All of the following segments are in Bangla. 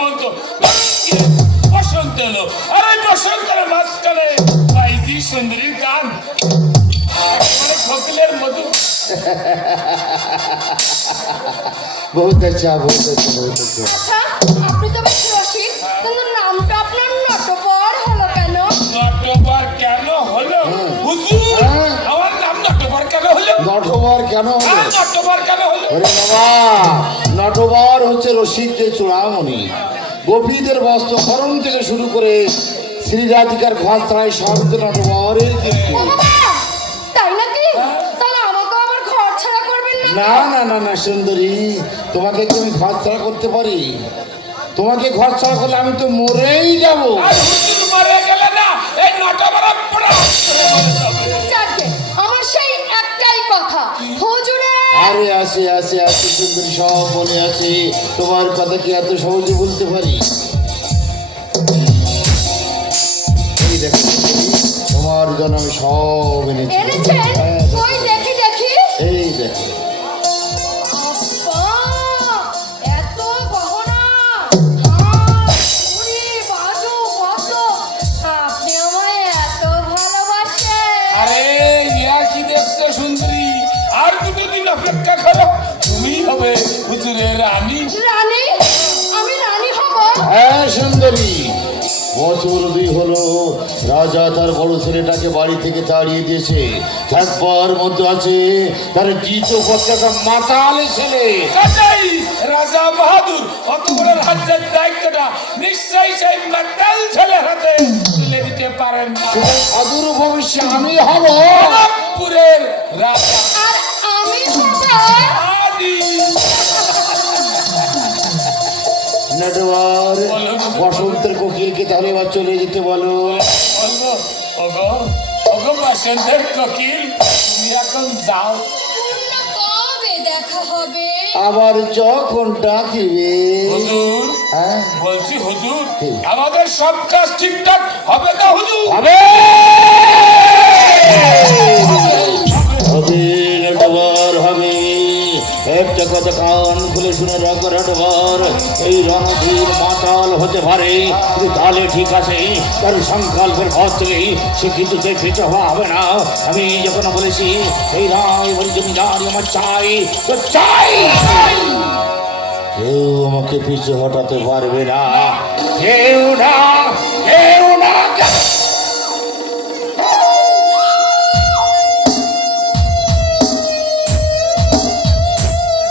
হেমন্ত বসন্ত এলো, আর ওই বসন্তের মাঝখানে বাইজি সুন্দরীর গান একেবারে কোকিলের মতো। বহুত আচ্ছা, বহুত আচ্ছা, বহুত আচ্ছা। আচ্ছা, আপনি তো বেশ রসিক, কিন্তু নামটা আপনার নটবর হলো কেন? নটবর কেন হলো? হুজুর, আমার নাম নটবর কেন হলো? নটবর কেন হলো? নটবর কেন হলো? ওরে বাবা, নটবর হচ্ছে রসিকদের চূড়ামণি। গোপীদের বস্ত্রহরণ থেকে শুরু করে শ্রী রাধিকার ঘর ছাড়াই সর্ব নটবরের কীর্তি। ও বাবা, তাই নাকি? তাহলে আমাকে আবার ঘর ছাড়া করবেন না? না না না না সুন্দরী, তোমাকে কি আমি ঘর ছাড়া করতে পারি? তোমাকে ঘর ছাড়া করলে আমি তো মরেই যাব। আর হুজুর মরে গেলে না, এই নটবর পড়া যাকে, আমার সেই একটাই কথা, হুজুরে। আরে আসে আসে আসে সুন্দরী, সব মনে আছে। তোমার কথা কি এত সহজে বলতে পারি? এই দেখো সুন্দরী, তোমার জন্য আমি সব এনেছি। এনেছেন? হ্যাঁ, ওই দেখি দেখি। এই দেখো। আব্বা, এত গহনা, হার, চুড়ি, বাজু, কত। আপনি আমায় এত ভালোবাসেন। আরে ইয়া কি দেখছো সুন্দরী, আর দুটো দিন অপেক্ষা করো, তুমি হবে হুজুরের রানী। রানী? আমি রানী হব? হ্যাঁ সুন্দরী, বছর 2 হলো রাজা তার বড় ছেলেটাকে বাড়ি থেকে তাড়িয়ে দিয়েছে। থাকবার মতো আছে তার জিত পত্রিকা মাতালে ছেলে। কাটাই রাজা বাহাদুর অত বড় রাজ্যের দায়িত্বটা নিশ্চয়ই সেই মাতাল ছেলের হাতে তুলে দিতে পারেন না। অদূর ভবিষ্যে আমি হব পুরের রাজা আর আমি হব আদি। নেটওয়ার বসন্তের কোকিলকে তাহলে এবার চলে যেতে বলো। বলবো ওগো ওগো বসন্তের কোকিল, তুমি এখন যাও। কবে দেখা হবে? আবার যখন ডাকিবে। হুজুর, হ্যাঁ বলছি হুজুর, কি? আমাদের সব কাজ ঠিকঠাক হবে তো হুজুর? হবে হবে নেটওয়ার হবে। একটা কথা কান খুলে শুনে রাখো নেটওয়ার, এই রণধীর মাতাল হতে পারে, কিন্তু তাহলে ঠিক আছে, তার সংকল্পের পর থেকেই সে কিছুতে পিছু হওয়া হবে না। আমি যখন বলেছি এই রায় বলি জমিদারি আমার চাই, তো চাই। কেউ আমাকে পিছু হটাতে পারবে না, কেউ না, কেউ না।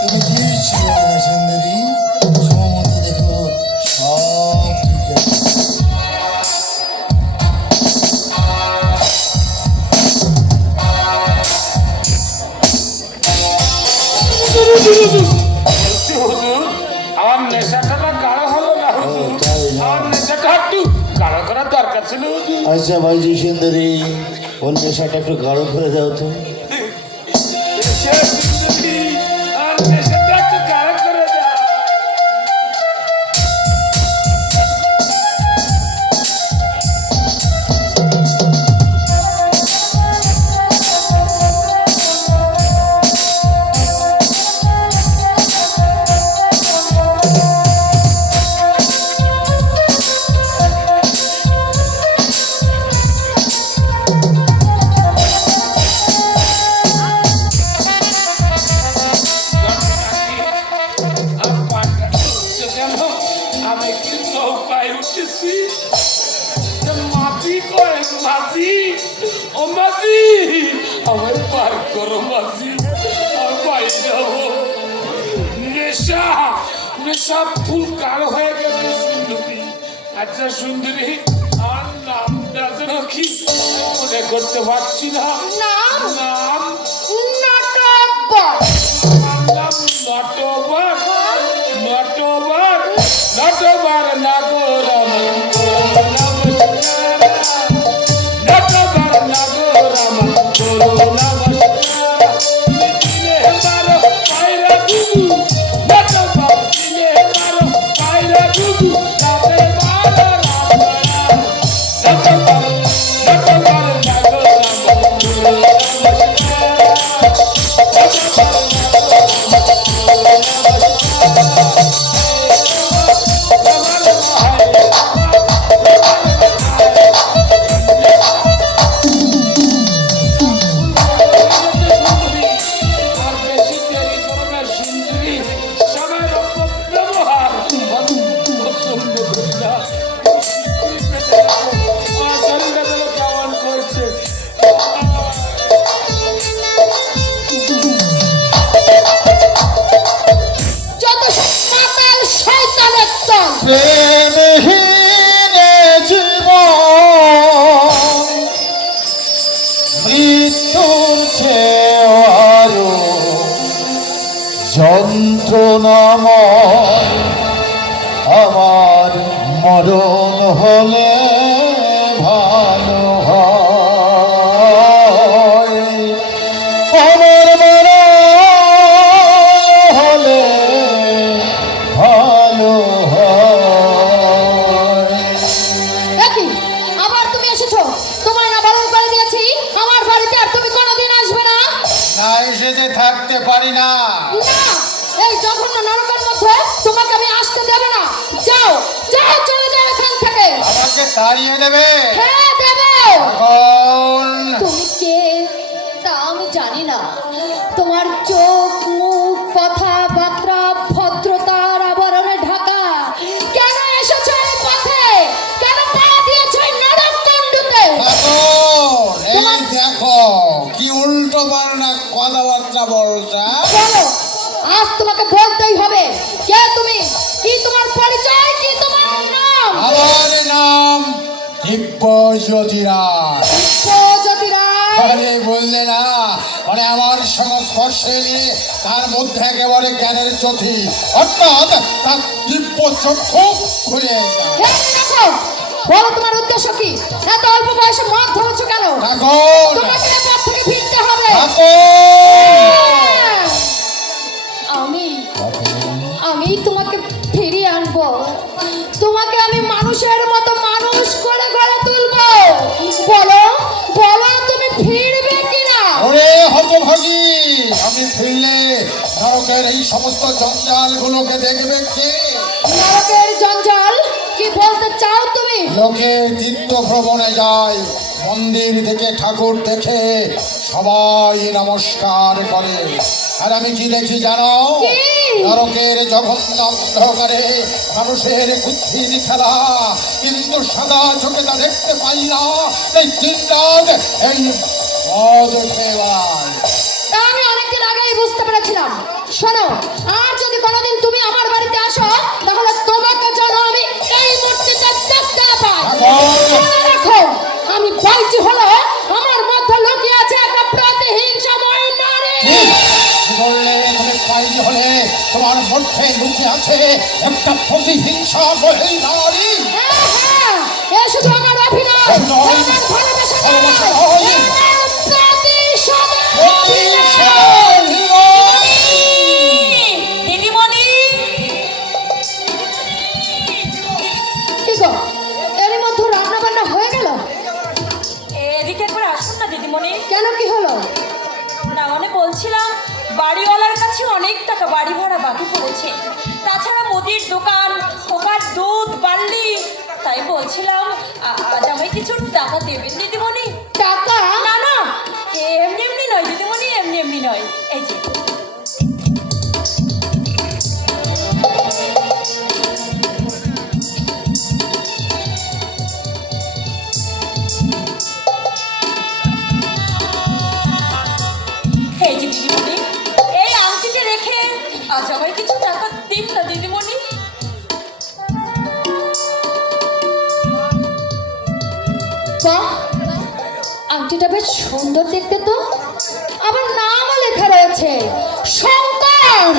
তুমি কি ছিল না সুন্দরী? সমমতি দেখো, সব ঠিক আছে। বলছি হুজুর, আমার নেশাটা না গাঢ় হলো না হুজুর, তাই না? আমার নেশাটা একটু গাঢ় করার দরকার ছিল হুজুর। আচ্ছা ভাইজি সুন্দরী, ওর নেশাটা একটু গাঢ় করে দাও তো। নেশা সুন্দরী, আমার নেশাটা একটু গাঢ় করে দাও। আমি কি নৌকায় উঠেছি, মাঝি কয় মাঝি, ও মাঝি আমার পার করো মাঝি, আমি বাইরে যাবো। নেশা নেশা ফুল কালো হয়ে গেছে সুন্দরী। আচ্ছা সুন্দরী, আমার নামটা যেন কি মনে করতে পারছি না। নাম? নাম নটবর। আমার নাম নটবর। নটবর নটবর নাগর নটবর নাগর নমস্কার দিলে মারো পায়রা গুগু, নটবর দিলে মারো পায়রা গুগু, রাতে মারো নটবর নটবর নাগর নমস্কার প্রেমহীন জীবন মৃত্যুর চেয়েও আরো যন্ত্রণাময় আমার মরণ হলে ভালো হয় আমার মরণ হলে ভালো হয় দেখি আবার তুমি এসেছো। তোমার না বারণ করে দিয়েছি আমার বাড়িতে আর তুমি কোনোদিন আসবে না। না এসে যে থাকতে পারি না না, এই জঘন্য নরকের মধ্যে তোমাকে আমি আসতে দেব না। যাও যাও, চলে যাও এখান থেকে। আমাকে তাড়িয়ে দেবে হ্যাঁ দেব। এখন তুমি কে তা আমি জানি না। তোমার চোখ মুখ কথাবার্তা ভদ্রতার আবরণে ঢাকা। কেন এসেছো এই পথে? কেন পা দিয়েছো এই নরক কুণ্ডুতে? এই দেখো কি উল্টো পাল্টা কথাবার্তা বলছা বলো, আজ তোমাকে বলতেই হবে। কে তুমি? কি তোমার পরিচয়? কি তোমার নাম? আমার নাম দিব্যজ্যোতিরাজ জ্যোতিরাজ। আরে বললে না মানে আমার সংস্পর্শে এলে তার মধ্যে একেবারে জ্ঞানের জ্যোতি অর্থাৎ তার দিব্য চক্ষু খুলে যায় হে দেখো, বলো তোমার উদ্দেশ্য কি? এত অল্প বয়সে মদ ধরেছো কেন? ঠাকুর তোমাকে এ পথ থেকে ফিরতে হবে। ঠাকুর আমি আমি তোমাকে ফিরিয়ে আনবো। তোমাকে আমি মানুষের মতো মানুষ করে গড়ে তুলবো। বলো বলো, তুমি ফিরবে কিনা? ওরে হতভাগী আমি ফিরলে নরকের এই সমস্ত জঞ্জালগুলোকে দেখবে কে নরকের জঞ্জাল কি বলতে চাও তুমি? লোকে তীর্থ ভ্রমণে যায় মন্দির থেকে ঠাকুর দেখে সবাই নমস্কার করে আর আমি কি দেখি জানো কি? নরকের জঘন্য অন্ধকারে মানুষের বুদ্ধির খেলা কিন্তু সাদা চোখে তা দেখতে পাই না এই দিনরাত এই মদ খেলায় তা আমি অনেকদিন আগেই বুঝতে পেরেছিলাম। শোনো, আর যদি কোনোদিন তুমি আমার বাড়িতে আসো তাহলে তোমাকে যেন আমি এই মূর্তিতে দেখতে না পাই। মনে রাখো, আমি বলছি হলো আমার মধ্যে লুকিয়ে আছে একটা প্রতিহিংসাময় নারী। কি বললে তুমি পাইজ হলে তোমার মধ্যে লুকিয়ে আছে একটা প্রতিহিংসা বলেই নারী হ্যাঁ হ্যাঁ, এ শুধু আমার অভিনয়, অভিনয়? আমার ভালোবাসা ভালোবাসা নয়, নয়। আমার প্রতিশোধ। দিদিমণি, কি গো, এর মধ্যে রান্না বান্না হয়ে গেল? এদিকে একবার আসুন না দিদিমণি। কেন, কি হলো? না মানে বলছিলাম, বাড়িওয়ালার কাছে অনেক টাকা বাড়ি ভাড়া বাকি পড়েছে। তাছাড়া মুদির দোকান, খোকার দুধ, বার্লি। তাই বলছিলাম আজ আমায় কিছু টাকা দেবেন দিদিমণি। টাকা? না না, এমনি এমনি নয় দিদিমণি, এমনি এমনি নয়। এই যে এই যে দিদিমণি, এই আংটিটা রেখে আজ আমায় কিছু টাকা দিন না দিদিমণি। বাহ, আংটিটা বেশ সুন্দর দেখতে তো। আবার নামও লেখা রয়েছে, শঙ্কর।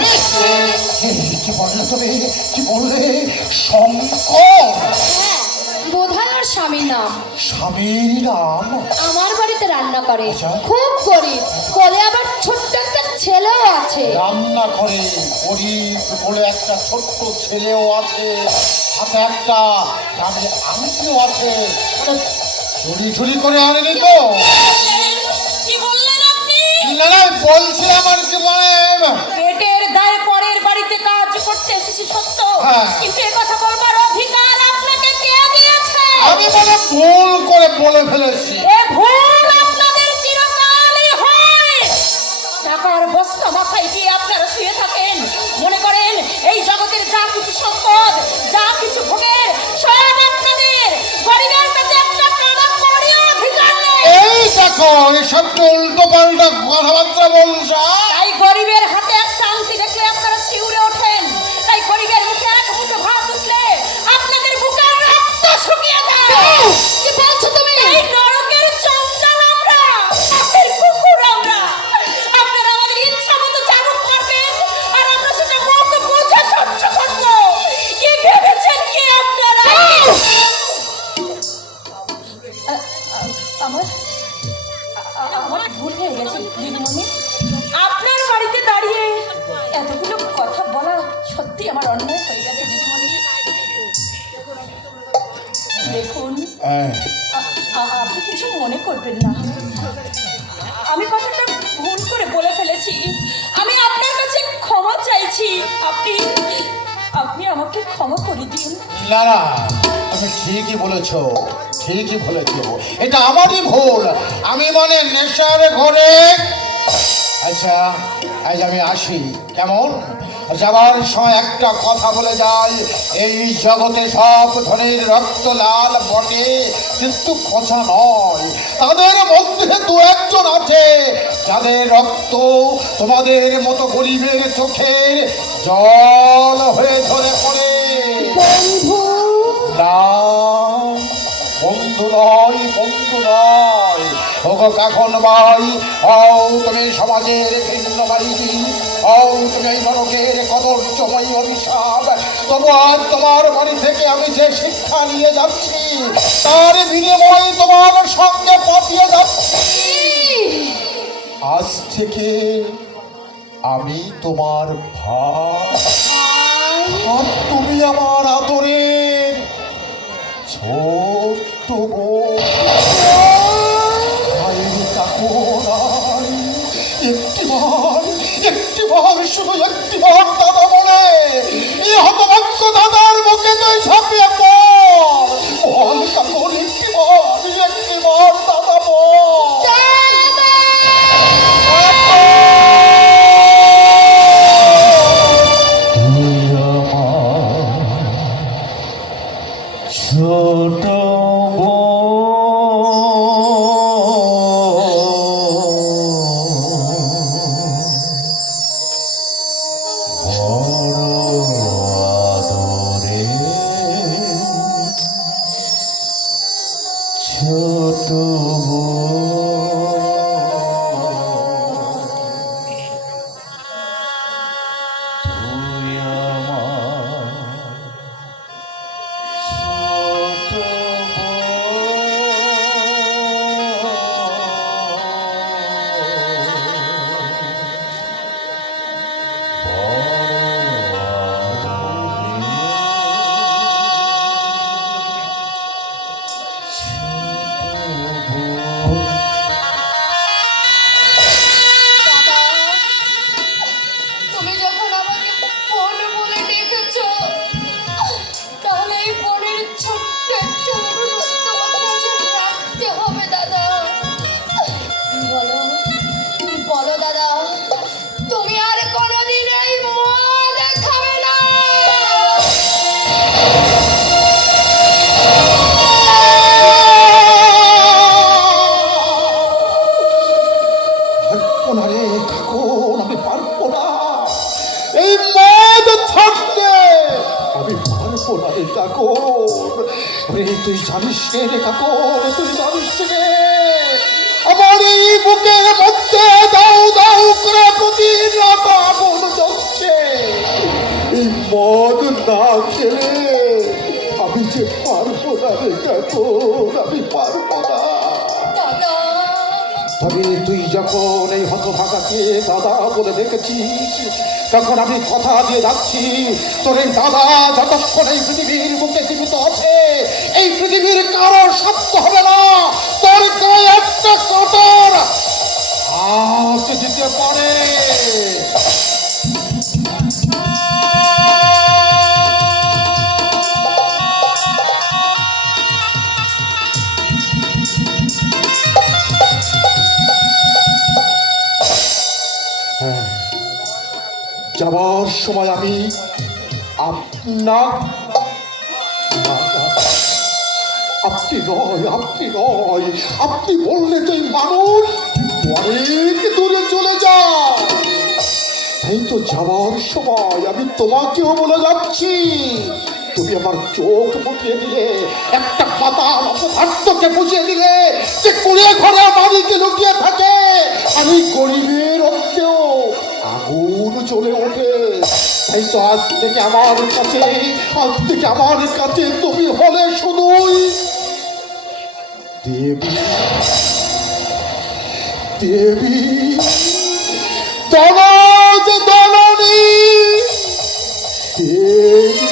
কি বললে তুমি কি বললে শঙ্কর হ্যাঁ, বোধহয় ওর স্বামীর নাম। স্বামীর নাম আমার বাড়িতে রান্না করে, আচ্ছা। খুব গরিব, কোলে আবার ছোট্ট একটা ছেলেও আছে। রান্না করে গরিব বলে একটা ছোট্ট ছেলেও আছে হাতে একটা নামে আংটিও আছে মানে চুরি চুরি করে আনেনি তো কি বললেন আপনি? না না বলছিলাম আর কি মানে পেটের দায়ে পরের বাড়িতে কাজ করতে এসেছি সত্য, হ্যাঁ। কিন্তু এ কথা বলবার অধিকার আপনাকে কে দিয়েছে? আমি মানে ভুল করে বলে ফেলেছি এ ভুল আপনাদের চিরকালই হয়। টাকার বস্তা মাথায় দিয়ে আপনারা শুয়ে থাকেন, মনে করেন এই জগতের যা কিছু সম্পদ, যা কিছু ভোগের সব আপনাদের। গরিবের কাছে একটা টাকা করিও অধিকার নেই। এই দেখো এসব উল্টো পাল্টা কথাবার্তা বলছ তাই গরিবের হাতে একটা আংটি দেখলে আপনারা শিউরে ওঠেন। তাই গরিবের মুখে এক মুঠো ভাত উঠলে দেখুন, হ্যাঁ, আপনি কিছু মনে করবেন না, আমি কথাটা ভুল করে বলে ফেলেছি। আমি আপনার কাছে ক্ষমা চাইছি। আপনি আপনি আমাকে ক্ষমা করে দিন। না না, তুমি ঠিকই বলেছো, ঠিকই বলেছো, এটা আমারই ভুল। আমি মানে নেশার ঘরে। আচ্ছা, আজ আমি আসি, কেমন? যাবার সময় একটা কথা বলে যাই, এই জগতে সব ধনের রক্ত লাল বটে, কিন্তু পচা নয়। তাদের মধ্যে দু একজন আছে যাদের রক্ত তোমাদের মতো গরিবের চোখের জল হয়ে ঝরে পড়ে। বন্ধু, না, বন্ধু নয়, বন্ধু নয়। ওগো কাখন ভাই, হও তুমি সমাজের ভিন্ন বাহিনী, হও তুমি এই নরকের কদর্যময় অভিশাপ। তবু আজ তোমার বাড়ি থেকে আমি যে শিক্ষা নিয়ে যাচ্ছি, তার বিনিময়ে তোমার সঙ্গে পাঠিয়ে যাচ্ছি। আজ থেকে আমি তোমার ভাই, আর তুমি আমার আদরের ছোট্ট বোন। ভাইয়ের কাকুর আর একটিবার শুধু একটিবার দাদা বলে এই হতভাগ্য দাদার মুখে তুই ঝাঁপিয়ে পড়। বল কাকুর, একটিবার দাদা বল। ছোট ছোট তুই আমার তুমি যখন আমাকে বোন বলে ডেকেছো, তাহলে এই বোনের ছোট্ট একটা অনুরোধ তোমার কাছে রাখতে হবে দাদা। বলো, বলো দাদা, তুমি আর কোনোদিন এই মদ খাবে না। পারবো না রে কাকুর, আমি পারবো না। এই মদ থাকতে আমি পারবো না রে কাকুর। রে তুই জানিস রে কাকুর, তুই জানিস রে, আমার এই বুকের মধ্যে দাউ দাউ করে প্রতিরাত আগুন জ্বলছে। এই মদ না খেলে আমি যে পারবো না রে কাকুর, আমি পারবো না। দাদা, তবে তুই যখন এই হতভাগাকে দাদা বলে দেখেছিস, তখন আমি কথা দিয়ে যাচ্ছি, তোর এই দাদা যতক্ষণ এই পৃথিবীর বুকে জীবিত আছে, এই পৃথিবীর কারোর সত্য হবে না তোর গায়ে একটা কাঁটার আঁচ দিতে পারে। যাবার সময় আমি আপনার আপনি নয়, আপনি নয়, আপনি বললে তো এই মানুষ অনেক দূরে চলে যায়। তাই তো যাওয়ার সময় আমি তোমাকেও বলে যাচ্ছি, তুমি আমার চোখ মুটিয়ে দিলে, একটা পাতা অপদার্থকে বুঝিয়ে দিলে যে কুড়িয়ে ঘরে বাড়িতে লুকিয়ে থাকে, আমি গরিবের রক্তেও আগুন জ্বলে ওঠে। তাই তো আজ থেকে আমার কাছে তুমি হলে শুধুই দেবী, দেবী, দনজ দননী দেবী।